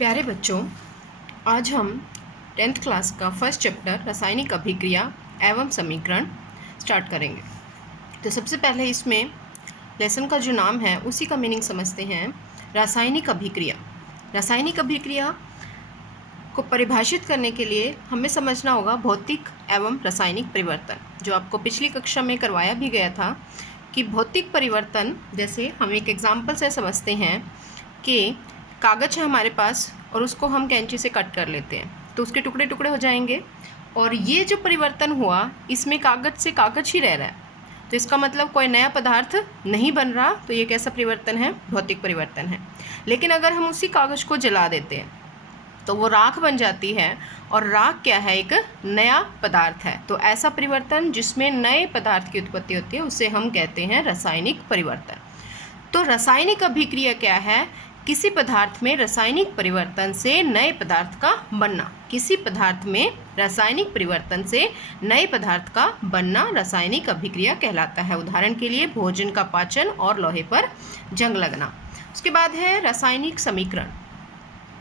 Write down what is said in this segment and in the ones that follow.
प्यारे बच्चों, आज हम 10th क्लास का फर्स्ट चैप्टर रासायनिक अभिक्रिया एवं समीकरण स्टार्ट करेंगे। तो सबसे पहले इसमें लेसन का जो नाम है उसी का मीनिंग समझते हैं। रासायनिक अभिक्रिया। रासायनिक अभिक्रिया को परिभाषित करने के लिए हमें समझना होगा भौतिक एवं रासायनिक परिवर्तन, जो आपको पिछली कक्षा में करवाया भी गया था कि भौतिक परिवर्तन, जैसे हम एक एग्जाम्पल से समझते हैं कि कागज़ है हमारे पास और उसको हम कैंची से कट कर लेते हैं तो उसके टुकड़े टुकड़े हो जाएंगे, और ये जो परिवर्तन हुआ इसमें कागज़ से कागज़ ही रह रहा है, तो इसका मतलब कोई नया पदार्थ नहीं बन रहा। तो ये कैसा परिवर्तन है? भौतिक परिवर्तन है। लेकिन अगर हम उसी कागज़ को जला देते हैं तो वो राख बन जाती है, और राख क्या है? एक नया पदार्थ है। तो ऐसा परिवर्तन जिसमें नए पदार्थ की उत्पत्ति होती है उसे हम कहते हैं रासायनिक परिवर्तन। तो रासायनिक अभिक्रिया क्या है? किसी पदार्थ में रासायनिक परिवर्तन से नए पदार्थ का बनना। किसी पदार्थ में रासायनिक परिवर्तन से नए पदार्थ का बनना रासायनिक अभिक्रिया कहलाता है। उदाहरण के लिए भोजन का पाचन और लोहे पर जंग लगना। उसके बाद है रासायनिक समीकरण।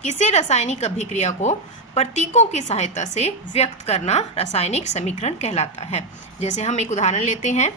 किसी रासायनिक अभिक्रिया को प्रतीकों की सहायता से व्यक्त करना रासायनिक समीकरण कहलाता है। जैसे हम एक उदाहरण लेते हैं,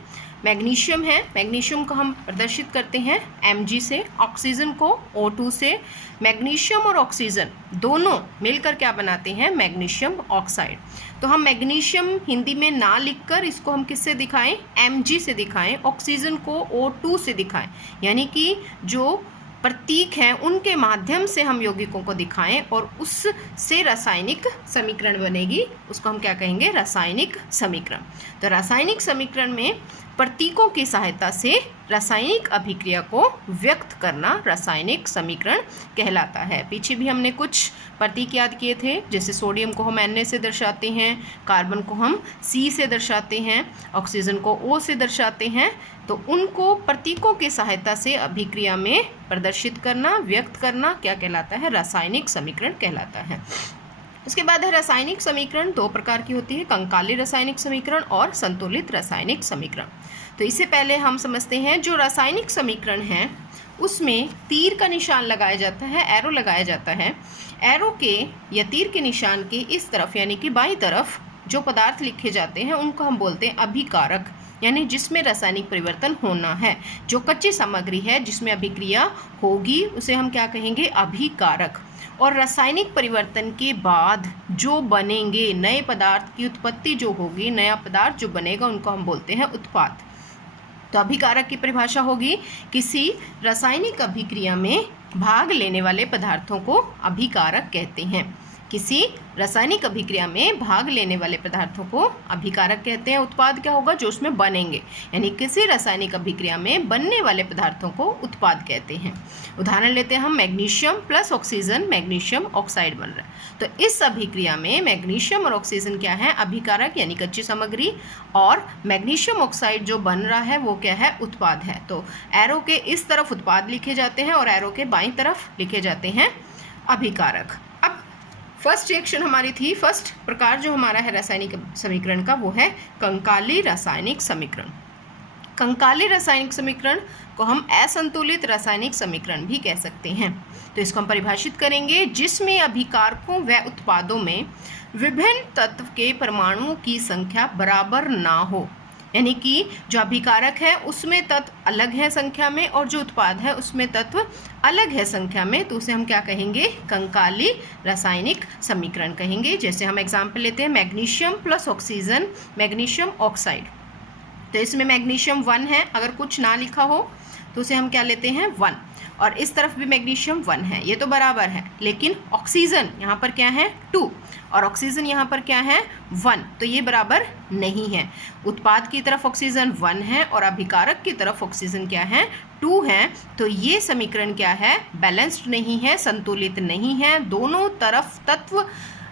मैग्नीशियम है। मैग्नीशियम को हम प्रदर्शित करते हैं Mg से, ऑक्सीजन को O2 से। मैग्नीशियम और ऑक्सीजन दोनों मिलकर क्या बनाते हैं? Magnesium oxide. तो हम मैग्नीशियम हिंदी में ना लिखकर इसको हम किससे दिखाएं? Mg से दिखाएं। ऑक्सीजन को O2 से दिखाएं, यानी कि जो प्रतीक हैं उनके माध्यम से हम यौगिकों को दिखाएं और उससे रासायनिक समीकरण बनेगी, उसको हम क्या कहेंगे? रासायनिक समीकरण। तो रासायनिक समीकरण में प्रतीकों की सहायता से रासायनिक अभिक्रिया को व्यक्त करना रासायनिक समीकरण कहलाता है। पीछे भी हमने कुछ प्रतीक याद किए थे, जैसे सोडियम को हम Na से दर्शाते हैं, कार्बन को हम C से दर्शाते हैं, ऑक्सीजन को O से दर्शाते हैं। तो उनको प्रतीकों की सहायता से अभिक्रिया में प्रदर्शित करना, व्यक्त करना क्या कहलाता है? रासायनिक समीकरण कहलाता है। उसके बाद है रासायनिक समीकरण। दो प्रकार की होती है, कंकाली रासायनिक समीकरण और संतुलित रासायनिक समीकरण। तो इससे पहले हम समझते हैं जो रासायनिक समीकरण है उसमें तीर का निशान लगाया जाता है, एरो लगाया जाता है। एरो के या तीर के निशान के इस तरफ यानी कि बाईं तरफ जो पदार्थ लिखे जाते हैं उनको हम बोलते हैं अभिकारक, यानी जिसमें रासायनिक परिवर्तन होना है। जो कच्ची सामग्री है जिसमें अभिक्रिया होगी उसे हम क्या कहेंगे? अभिकारक। और रासायनिक परिवर्तन के बाद जो बनेंगे नए पदार्थ की उत्पत्ति जो होगी, नया पदार्थ जो बनेगा, उनको हम बोलते हैं उत्पाद। तो अभिकारक की परिभाषा होगी किसी रासायनिक अभिक्रिया में भाग लेने वाले पदार्थों को अभिकारक कहते हैं। किसी रासायनिक अभिक्रिया में भाग लेने वाले पदार्थों को अभिकारक कहते हैं। उत्पाद क्या होगा? जो उसमें बनेंगे, यानी किसी रासायनिक अभिक्रिया में बनने वाले पदार्थों को उत्पाद कहते हैं। उदाहरण लेते हैं हम, magnesium plus oxygen, magnesium oxide बन रहा है। तो इस अभिक्रिया में मैग्नीशियम और ऑक्सीजन क्या है? अभिकारक यानी कच्ची सामग्री, और मैग्नीशियम ऑक्साइड जो बन रहा है वो क्या है? उत्पाद है। तो एरो के इस तरफ उत्पाद लिखे जाते हैं और एरो के बाईं तरफ लिखे जाते हैं अभिकारक। फर्स्ट रिएक्शन हमारी थी, फर्स्ट प्रकार जो हमारा है रासायनिक समीकरण का, वो है कंकाली रासायनिक समीकरण। कंकाली रासायनिक समीकरण को हम असंतुलित रासायनिक समीकरण भी कह सकते हैं। तो इसको हम परिभाषित करेंगे जिसमें अभिकारकों व उत्पादों में विभिन्न तत्व के परमाणुओं की संख्या बराबर ना हो, यानी कि जो अभिकारक है उसमें तत्व अलग है संख्या में और जो उत्पाद है उसमें तत्व अलग है संख्या में, तो उसे हम क्या कहेंगे? कंकाली रासायनिक समीकरण कहेंगे। जैसे हम एग्जाम्पल लेते हैं, magnesium plus oxygen, magnesium oxide. तो इसमें मैग्नीशियम 1 है, अगर कुछ ना लिखा हो तो उसे हम क्या लेते हैं? 1। और इस तरफ भी मैग्नीशियम 1 है, ये तो बराबर है, लेकिन ऑक्सीजन यहाँ पर क्या है? 2, और ऑक्सीजन यहाँ पर क्या है? 1, तो ये बराबर नहीं है। उत्पाद की तरफ ऑक्सीजन 1 है और अभिकारक की तरफ ऑक्सीजन क्या है? 2 है। तो ये समीकरण क्या है? बैलेंस्ड नहीं है, संतुलित नहीं है। दोनों तरफ तत्व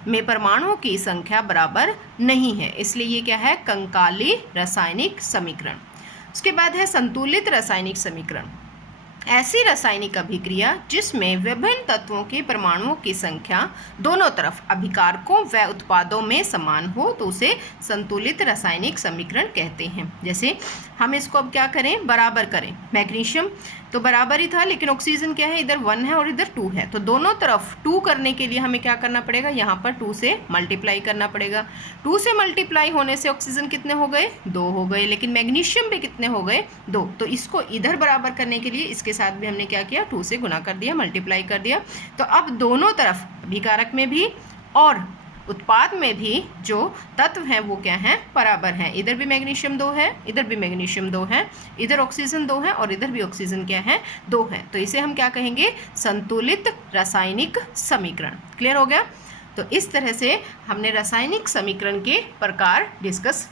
में परमाणुओं की संख्या बराबर नहीं है, इसलिए ये क्या है? कंकाली रासायनिक समीकरण। उसके बाद है संतुलित रासायनिक समीकरण। ऐसी रासायनिक अभिक्रिया जिसमें विभिन्न तत्वों के परमाणुओं की संख्या दोनों तरफ अभिकारकों व उत्पादों में समान हो तो उसे संतुलित रासायनिक समीकरण कहते हैं। जैसे हम इसको अब क्या करें? बराबर करें। मैग्नीशियम तो बराबर ही था, लेकिन ऑक्सीजन क्या है, इधर 1 है और इधर 2 है, तो दोनों तरफ 2 करने के लिए हमें क्या करना पड़ेगा, यहाँ पर 2 से मल्टीप्लाई करना पड़ेगा। 2 से मल्टीप्लाई होने से ऑक्सीजन कितने हो गए, 2 हो गए, लेकिन मैग्नीशियम पे कितने हो गए, 2। तो इसको इधर बराबर करने के लिए इसके साथ भी हमने क्या किया, 2 से गुना कर दिया, मल्टीप्लाई कर दिया। तो अब दोनों तरफ अभिकारक में भी और उत्पाद में भी जो तत्व हैं वो क्या हैं, बराबर हैं। इधर भी मैग्नीशियम 2 है, इधर भी मैग्नीशियम 2 है, इधर ऑक्सीजन 2 है और इधर भी ऑक्सीजन क्या है, 2 है। तो इसे हम क्या कहेंगे, संतुलित रासायनिक समीकरण। क्लियर हो गया। तो इस तरह से हमने रासायनिक समीकरण के प्रकार डिस्कस